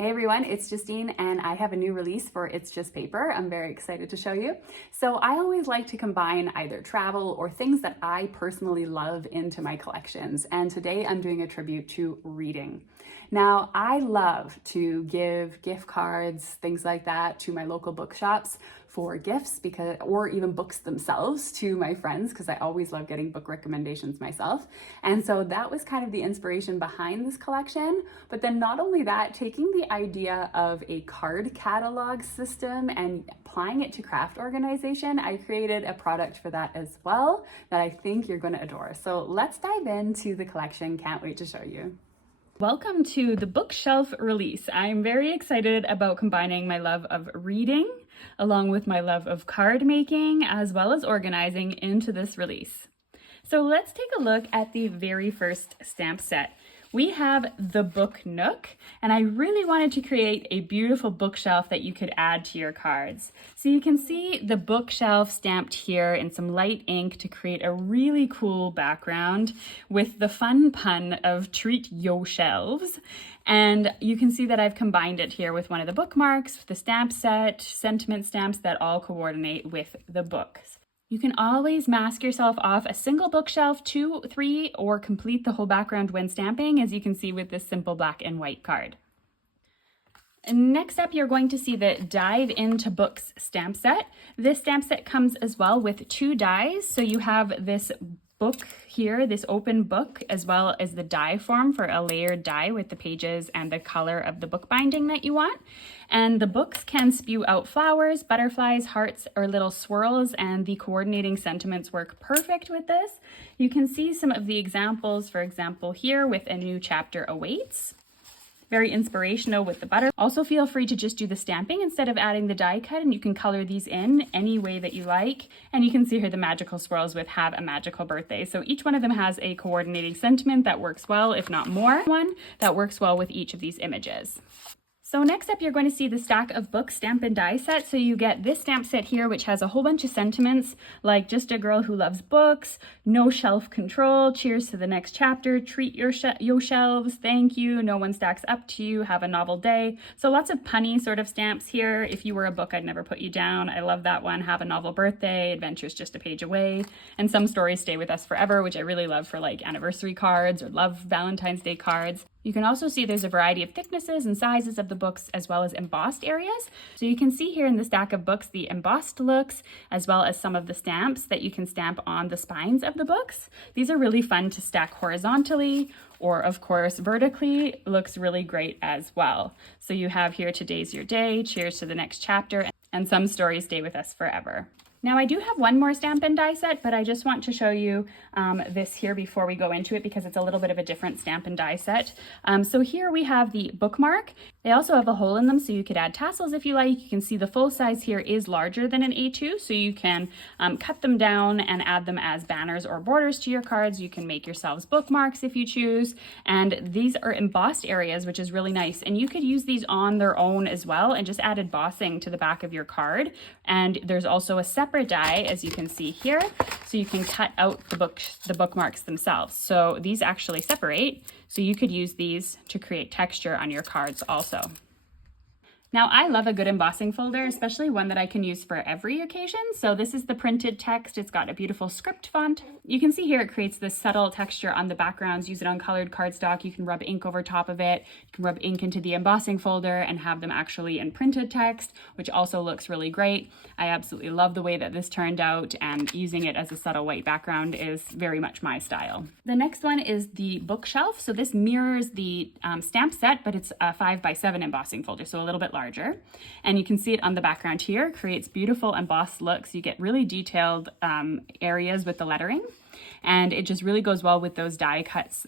Hey everyone, it's Justine and I have a new release for It's Just Paper. I'm very excited to show you. So I always like to combine either travel or things that I personally love into my collections. And today I'm doing a tribute to reading. Now I love to give gift cards, things like that to my local bookshops for gifts or even books themselves to my friends because I always love getting book recommendations myself. And so that was kind of the inspiration behind this collection. But then not only that, taking the idea of a card catalog system and applying it to craft organization, I created a product for that as well that I think you're going to adore. So let's dive into the collection. Can't wait to show you. Welcome to the bookshelf release. I'm very excited about combining my love of reading along with my love of card making as well as organizing into this release. So let's take a look at the very first stamp set. We have the book Nook, and I really wanted to create a beautiful bookshelf that you could add to your cards. So you can see the bookshelf stamped here in some light ink to create a really cool background with the fun pun of treat yo shelves. And you can see that I've combined it here with one of the bookmarks, the stamp set, sentiment stamps that all coordinate with the books. You can always mask yourself off a single bookshelf, 2, 3, or complete the whole background when stamping, as you can see with this simple black and white card. And next up, you're going to see the Dive Into Books stamp set. This stamp set comes as well with 2 dies. So you have this book here, this open book, as well as the die form for a layered die with the pages and the color of the book binding that you want. And the books can spew out flowers, butterflies, hearts, or little swirls, and the coordinating sentiments work perfect with this. You can see some of the examples, for example, here with a new chapter awaits. Very inspirational with the butter. Also feel free to just do the stamping instead of adding the die cut, and you can color these in any way that you like. And you can see here the magical swirls with have a magical birthday. So each one of them has a coordinating sentiment that works well, if not more, one that works well with each of these images. So next up, you're going to see the stack of books stamp and die set. So you get this stamp set here, which has a whole bunch of sentiments like just a girl who loves books, no shelf control, cheers to the next chapter, treat your shelves, thank you, no one stacks up to you, have a novel day. So lots of punny sort of stamps here. If you were a book, I'd never put you down. I love that one. Have a novel birthday, adventure's just a page away. And some stories stay with us forever, which I really love for like anniversary cards or love Valentine's Day cards. You can also see there's a variety of thicknesses and sizes of the books as well as embossed areas. So you can see here in the stack of books the embossed looks as well as some of the stamps that you can stamp on the spines of the books. These are really fun to stack horizontally or of course vertically. Looks really great as well. So you have here today's your day, cheers to the next chapter, and some stories stay with us forever. Now I do have one more stamp and die set, but I just want to show you this here before we go into it because it's a little bit of a different stamp and die set. So here we have the bookmark. They also have a hole in them so you could add tassels if you like. You can see the full size here is larger than an A2, so you can cut them down and add them as banners or borders to your cards. You can make yourselves bookmarks if you choose. And these are embossed areas, which is really nice. And you could use these on their own as well and just add embossing to the back of your card. And there's also a separate die, as you can see here, so you can cut out the bookmarks themselves. So these actually separate, so you could use these to create texture on your cards also. Now I love a good embossing folder, especially one that I can use for every occasion. So this is the printed text. It's got a beautiful script font. You can see here it creates this subtle texture on the backgrounds. Use it on colored cardstock. You can rub ink over top of it. You can rub ink into the embossing folder and have them actually in printed text, which also looks really great. I absolutely love the way that this turned out, and using it as a subtle white background is very much my style. The next one is the bookshelf. So this mirrors the stamp set, but it's a 5x7 embossing folder, so a little bit larger. And you can see it on the background here. It creates beautiful embossed looks. You get really detailed areas with the lettering. And it just really goes well with those die cuts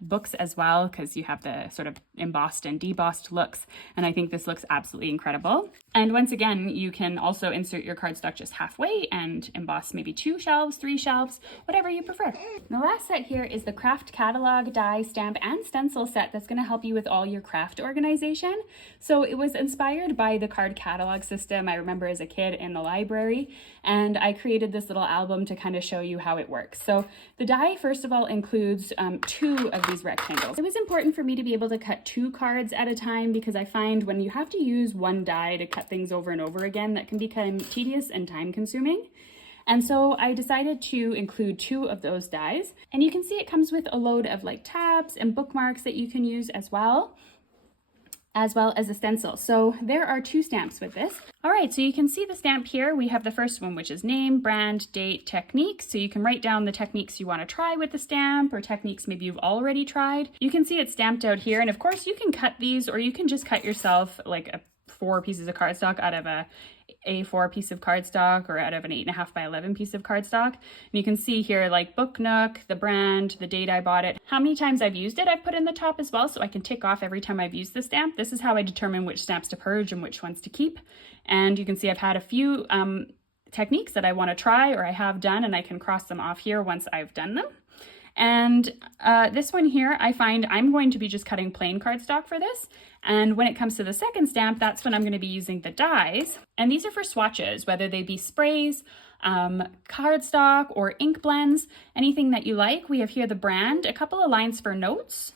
books as well, because you have the sort of embossed and debossed looks. And I think this looks absolutely incredible. And once again, you can also insert your cardstock just halfway and emboss maybe 2 shelves, 3 shelves, whatever you prefer. The last set here is the craft catalog, die, stamp, and stencil set that's going to help you with all your craft organization. So it was inspired by the card catalog system I remember as a kid in the library, and I created this little album to kind of show you how it works. So the die, first of all, includes 2 of these rectangles. It was important for me to be able to cut cut 2 cards at a time because I find when you have to use one die to cut things over and over again, that can become tedious and time consuming. And so I decided to include 2 of those dies. And you can see it comes with a load of like tabs and bookmarks that you can use as well as a stencil. So there are 2 stamps with this. All right, so you can see the stamp here. We have the first one, which is name, brand, date, technique. So you can write down the techniques you want to try with the stamp, or techniques maybe you've already tried. You can see it stamped out here. And of course you can cut these, or you can just cut yourself like 4 pieces of cardstock out of a A4 piece of cardstock, or out of an 8.5 by 11 piece of cardstock. And you can see here like Book Nook, the brand, the date I bought it, how many times I've used it I've put in the top as well, so I can tick off every time I've used the stamp. This is how I determine which stamps to purge and which ones to keep. And you can see I've had a few techniques that I want to try or I have done, and I can cross them off here once I've done them. And this one here, I find I'm going to be just cutting plain cardstock for this. And when it comes to the second stamp, that's when I'm going to be using the dies. And these are for swatches, whether they be sprays, cardstock, or ink blends, anything that you like. We have here the brand, a couple of lines for notes,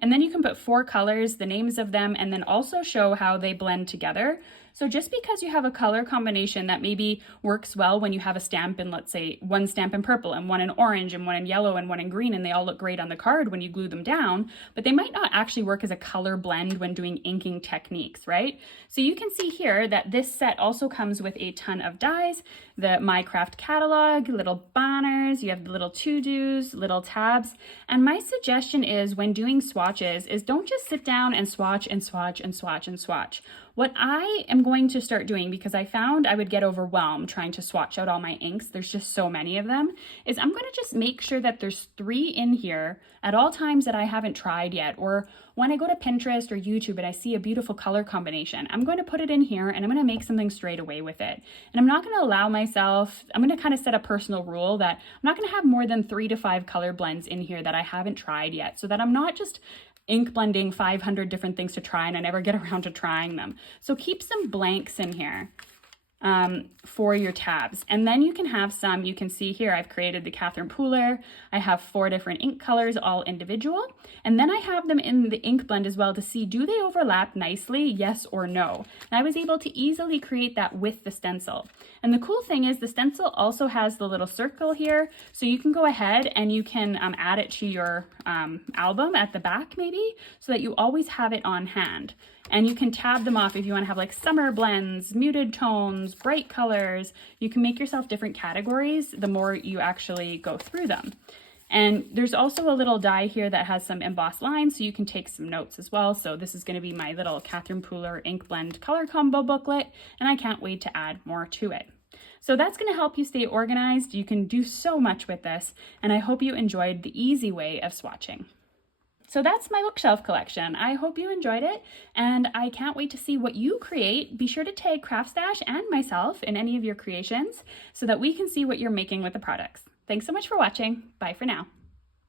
and then you can put 4 colors, the names of them, and then also show how they blend together. So just because you have a color combination that maybe works well when you have a stamp in, let's say, one stamp in purple and one in orange and one in yellow and one in green, and they all look great on the card when you glue them down, but they might not actually work as a color blend when doing inking techniques, right? So you can see here that this set also comes with a ton of dies, the My Craft catalog, little banners, you have the little to-dos, little tabs. And my suggestion is when doing swatches is don't just sit down and swatch and swatch and swatch and swatch. What I am going to start doing, because I found I would get overwhelmed trying to swatch out all my inks, there's just so many of them, is I'm going to just make sure that there's 3 in here at all times that I haven't tried yet. Or when I go to Pinterest or YouTube and I see a beautiful color combination, I'm going to put it in here and I'm going to make something straight away with it. And I'm not going to allow myself, I'm going to kind of set a personal rule that I'm not going to have more than 3 to 5 color blends in here that I haven't tried yet, so that I'm not just ink blending 500 different things to try and I never get around to trying them. So keep some blanks in here for your tabs. And then you can have some, you can see here, I've created the Catherine Pooler. I have 4 different ink colors, all individual. And then I have them in the ink blend as well to see, do they overlap nicely, yes or no? And I was able to easily create that with the stencil. And the cool thing is the stencil also has the little circle here. So you can go ahead and you can add it to your album at the back maybe, so that you always have it on hand. And you can tab them off if you want to have like summer blends, muted tones, bright colors. You can make yourself different categories the more you actually go through them. And there's also a little die here that has some embossed lines, so you can take some notes as well. So this is going to be my little Catherine Pooler ink blend color combo booklet, and I can't wait to add more to it. So that's going to help you stay organized. You can do so much with this, and I hope you enjoyed the easy way of swatching. So that's my bookshelf collection. I hope you enjoyed it, and I can't wait to see what you create. Be sure to tag CraftStash and myself in any of your creations so that we can see what you're making with the products. Thanks so much for watching. Bye for now.